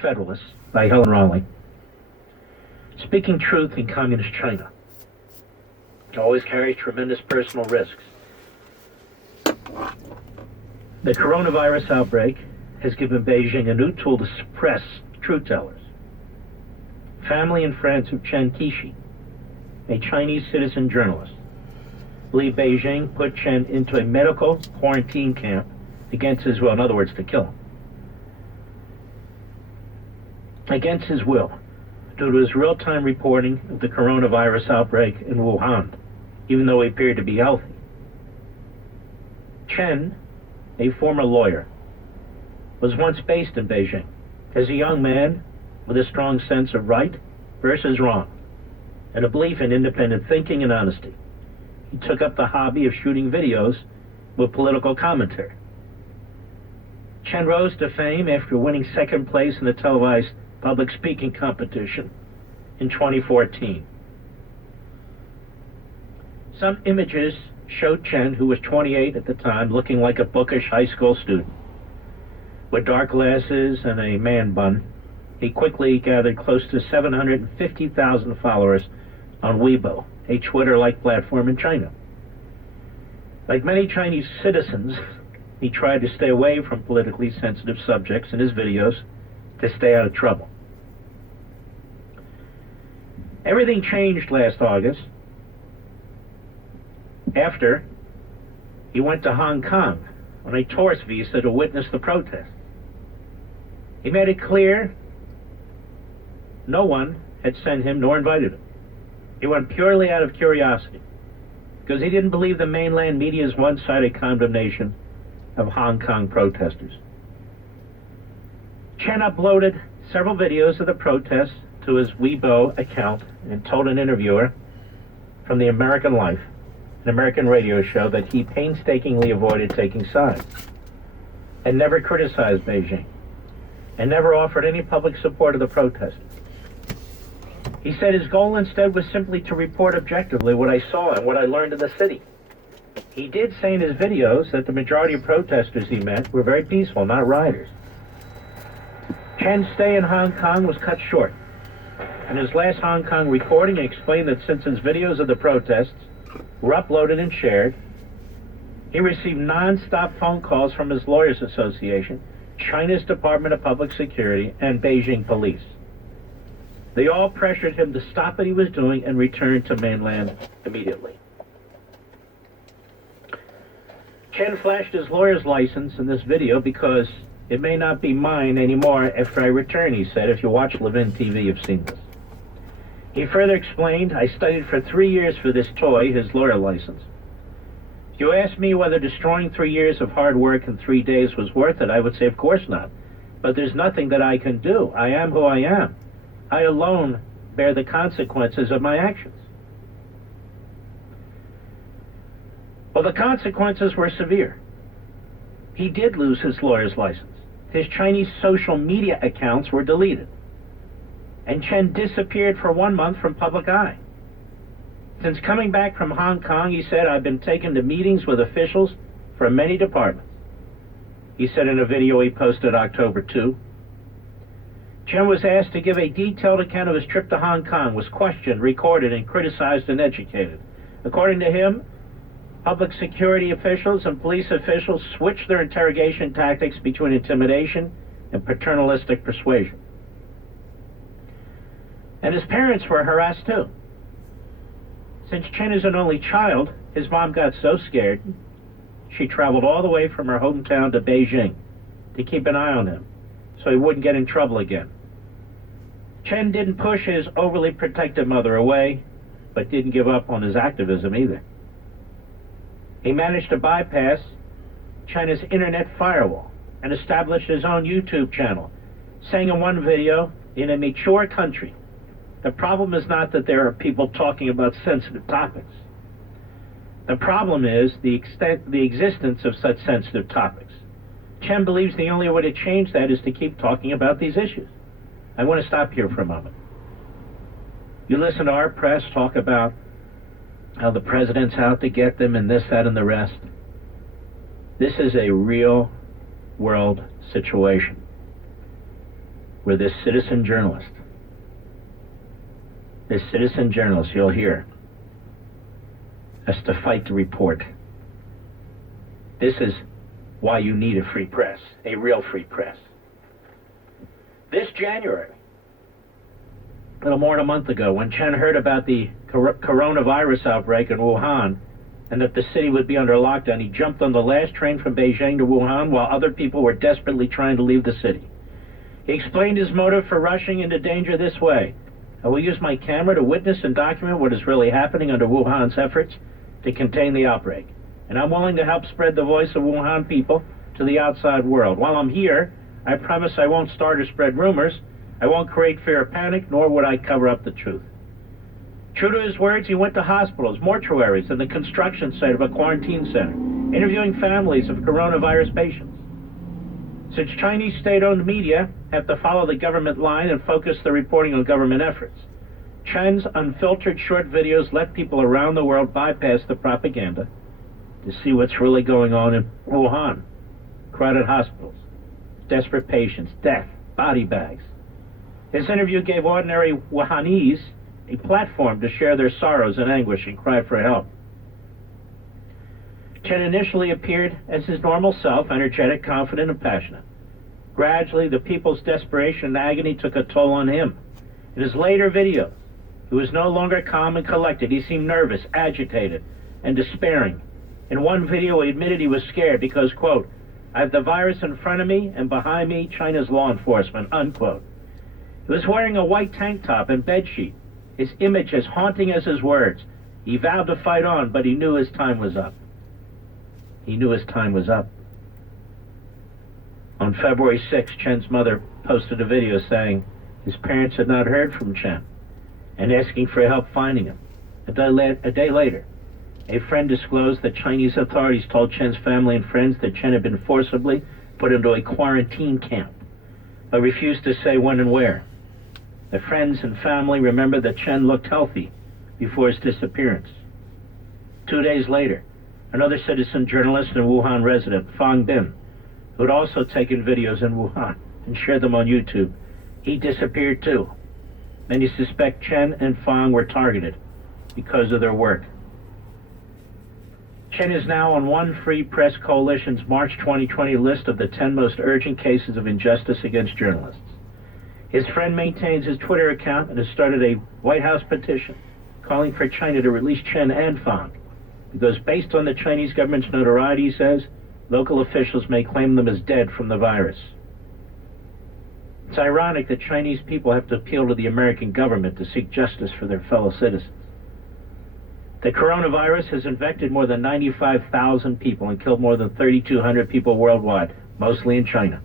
Federalists by Helen Raleigh. Speaking truth in communist China always carries tremendous personal risks. The coronavirus outbreak has given Beijing a new tool to suppress truth tellers. Family and friends of Chen Qishi, a Chinese citizen journalist, believe Beijing put Chen into a medical quarantine camp against his will, in other words, to kill him. Against his will, due to his real-time reporting of the coronavirus outbreak in Wuhan, even though he appeared to be healthy. Chen, a former lawyer, was once based in Beijing as a young man with a strong sense of right versus wrong and a belief in independent thinking and honesty. He took up the hobby of shooting videos with political commentary. Chen rose to fame after winning second place in the televised public speaking competition in 2014. Some images showed Chen, who was 28 at the time, looking like a bookish high school student. With dark glasses and a man bun, he quickly gathered close to 750,000 followers on Weibo, a Twitter-like platform in China. Like many Chinese citizens, he tried to stay away from politically sensitive subjects in his videos to stay out of trouble. Everything changed last August after he went to Hong Kong on a tourist visa to witness the protest. He made it clear no one had sent him nor invited him. He went purely out of curiosity because he didn't believe the mainland media's one-sided condemnation of Hong Kong protesters. Chen uploaded several videos of the protests to his Weibo account and told an interviewer from the American Life, an American radio show, that he painstakingly avoided taking sides and never criticized Beijing and never offered any public support of the protesters. He said his goal instead was simply to report objectively what I saw and what I learned in the city. He did say in his videos that the majority of protesters he met were very peaceful, not rioters. Chen's stay in Hong Kong was cut short. In his last Hong Kong recording, he explained that since his videos of the protests were uploaded and shared, he received non-stop phone calls from his Lawyers Association, China's Department of Public Security, and Beijing police. They all pressured him to stop what he was doing and return to mainland immediately. Chen flashed his lawyer's license in this video because it may not be mine anymore after I return, he said. If you watch Levin TV, you've seen this. He further explained, I studied for 3 years for this toy, his lawyer license. If you ask me whether destroying 3 years of hard work in 3 days was worth it, I would say of course not. But there's nothing that I can do. I am who I am. I alone bear the consequences of my actions. Well, the consequences were severe. He did lose his lawyer's license. His Chinese social media accounts were deleted. And Chen disappeared for 1 month from public eye. Since coming back from Hong Kong, he said, I've been taken to meetings with officials from many departments. He said in a video he posted October 2. Chen was asked to give a detailed account of his trip to Hong Kong, was questioned, recorded, and criticized and educated. According to him, public security officials and police officials switched their interrogation tactics between intimidation and paternalistic persuasion. And his parents were harassed too. Since Chen is an only child, his mom got so scared, she traveled all the way from her hometown to Beijing to keep an eye on him so he wouldn't get in trouble again. Chen didn't push his overly protective mother away, but didn't give up on his activism either. He managed to bypass China's internet firewall and established his own YouTube channel, saying in one video, in a mature country, the problem is not that there are people talking about sensitive topics. The problem is the existence of such sensitive topics. Chen believes the only way to change that is to keep talking about these issues. I want to stop here for a moment. You listen to our press talk about how the president's out to get them and this, that, and the rest. This is a real world situation where this citizen journalist, you'll hear, has to fight to report. This is why you need a free press, a real free press. This January, a little more than a month ago, when Chen heard about the coronavirus outbreak in Wuhan and that the city would be under lockdown, he jumped on the last train from Beijing to Wuhan while other people were desperately trying to leave the city. He explained his motive for rushing into danger this way: I will use my camera to witness and document what is really happening under Wuhan's efforts to contain the outbreak. And I'm willing to help spread the voice of Wuhan people to the outside world. While I'm here, I promise I won't start or spread rumors. I won't create fear or panic, nor would I cover up the truth. True to his words, he went to hospitals, mortuaries, and the construction site of a quarantine center, interviewing families of coronavirus patients. Since Chinese state-owned media have to follow the government line and focus their reporting on government efforts, Chen's unfiltered short videos let people around the world bypass the propaganda to see what's really going on in Wuhan. Crowded hospitals, desperate patients, death, body bags. His interview gave ordinary Wuhanese a platform to share their sorrows and anguish and cry for help. Chen initially appeared as his normal self, energetic, confident, and passionate. Gradually, the people's desperation and agony took a toll on him. In his later videos, he was no longer calm and collected. He seemed nervous, agitated, and despairing. In one video, he admitted he was scared because, quote, I have the virus in front of me and behind me China's law enforcement, unquote. He was wearing a white tank top and bedsheet, his image as haunting as his words. He vowed to fight on, but he knew his time was up. He knew his time was up. On February 6, Chen's mother posted a video saying his parents had not heard from Chen and asking for help finding him. A day later, a friend disclosed that Chinese authorities told Chen's family and friends that Chen had been forcibly put into a quarantine camp, but refused to say when and where. The friends and family remembered that Chen looked healthy before his disappearance. 2 days later, another citizen journalist and Wuhan resident, Fang Bin, who had also taken videos in Wuhan and shared them on YouTube, he disappeared too. Many suspect Chen and Fang were targeted because of their work. Chen is now on One Free Press Coalition's March 2020 list of the 10 most urgent cases of injustice against journalists. His friend maintains his Twitter account and has started a White House petition calling for China to release Chen and Fang, because based on the Chinese government's notoriety, he says, local officials may claim them as dead from the virus. It's ironic that Chinese people have to appeal to the American government to seek justice for their fellow citizens. The coronavirus has infected more than 95,000 people and killed more than 3,200 people worldwide, mostly in China.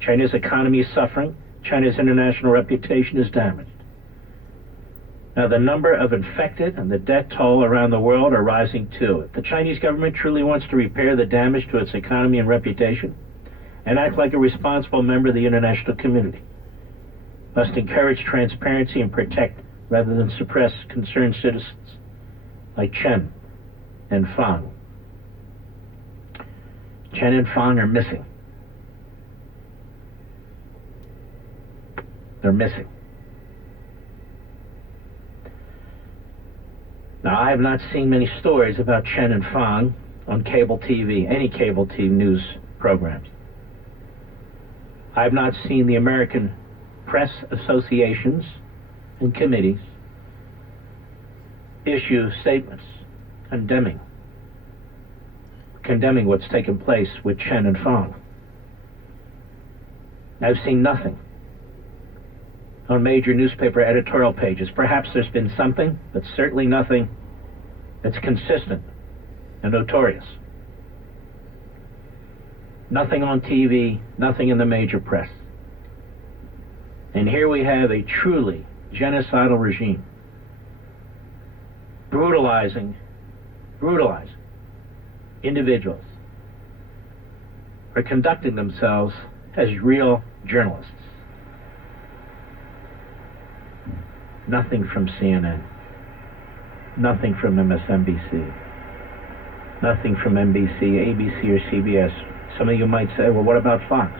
China's economy is suffering. China's international reputation is damaged. Now, the number of infected and the death toll around the world are rising too. If the Chinese government truly wants to repair the damage to its economy and reputation and act like a responsible member of the international community, must encourage transparency and protect rather than suppress concerned citizens like Chen and Fang. Chen and Fang are missing. They're missing. Now, I have not seen many stories about Chen and Fang on cable TV, any cable TV news programs. I have not seen the American press associations and committees issue statements condemning what's taken place with Chen and Fang. I've seen nothing on major newspaper editorial pages. Perhaps there's been something, but certainly nothing that's consistent and notorious. Nothing on TV, nothing in the major press. And here we have a truly genocidal regime brutalizing individuals for conducting themselves as real journalists. Nothing from CNN, nothing from MSNBC, nothing from NBC, ABC, or CBS. Some of you might say, well, what about Fox?